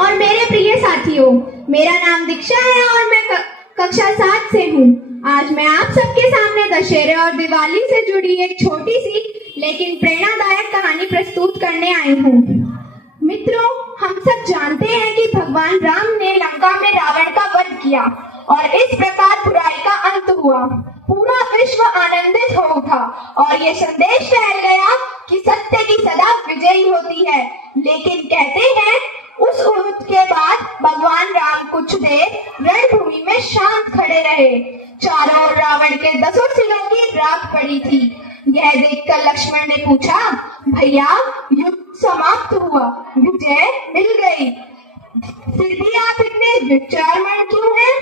और मेरे प्रिय साथियों, मेरा नाम दीक्षा है और मैं कक्षा 7 से हूँ। आज मैं आप सबके सामने दशहरे और दिवाली से जुड़ी एक छोटी सी लेकिन प्रेरणादायक कहानी प्रस्तुत करने आई हूँ। मित्रों, हम सब जानते हैं कि भगवान राम ने लंका में रावण का वध किया और इस प्रकार बुराई का अंत हुआ। पूरा विश्व आनंदित हो उठा और ये संदेश फैल गया कि सत्य की सदा विजयी होती है। लेकिन कहते हैं उस युद्ध के बाद भगवान राम कुछ देर रणभूमि में शांत खड़े रहे। चारों ओर रावण के 10 सिरों की राख पड़ी थी। यह देखकर लक्ष्मण ने पूछा, भैया युद्ध समाप्त हुआ, विजय मिल गई, फिर भी आप इतने विचारमग्न क्यों हैं?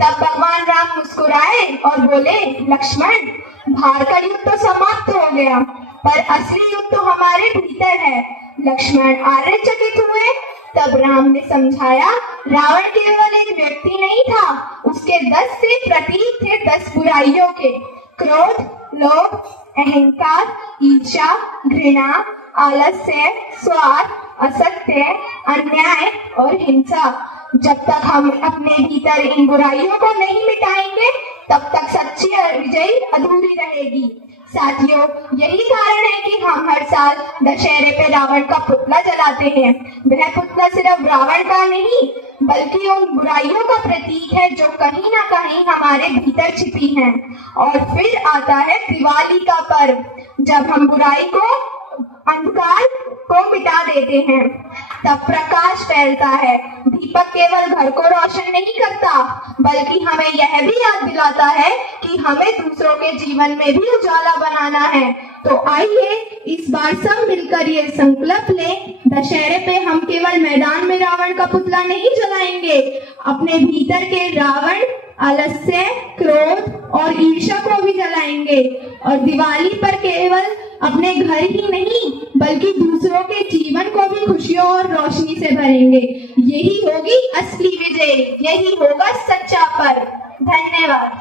तब भगवान राम मुस्कुराए और बोले, लक्ष्मण, बाहर का युद्ध तो समाप्त हो गया, पर असली युद्ध तो हमारे भीतर है। लक्ष्मण आश्चर्यचकित हुए। तब राम ने समझाया, रावण केवल एक व्यक्ति नहीं था, उसके 10 से प्रतीक थे 10 बुराइयों के। क्रोध, लोभ, अहंकार, ईर्ष्या, घृणा, आलस्य, स्वार्थ, असत्य, अन्याय और हिंसा। जब तक हम अपने भीतर इन बुराइयों को नहीं मिटाएंगे, तब तक सच्ची विजय अधूरी रहेगी। साथियों, यही कारण है कि हम हर साल दशहरे पे रावण का पुतला जलाते हैं। वह पुतला सिर्फ रावण का नहीं, बल्कि उन बुराइयों का प्रतीक है जो कहीं ना कहीं हमारे भीतर छिपी हैं। और फिर आता है दिवाली का पर्व, जब हम बुराई को, अंधकार को मिटा देते हैं, तब प्रकाश फैलता है। दीपक केवल घर को रोशन नहीं करता, बल्कि हमें यह भी याद दिलाता है कि हमें दूसरों के जीवन में भी उजाला बनाना है। तो आइए इस बार सब मिलकर ये संकल्प लें, दशहरे पे हम केवल मैदान में रावण का पुतला नहीं जलाएंगे, अपने भीतर के रावण, आलस्य, क्रोध और ईर्ष्या को भी जलाएंगे। और दिवाली पर केवल अपने घर ही नहीं, बल्कि दूसरों के जीवन को भी खुशियों और रोशनी से भरेंगे। यही होगी असली विजय, यही होगा सच्चा पर्व। धन्यवाद।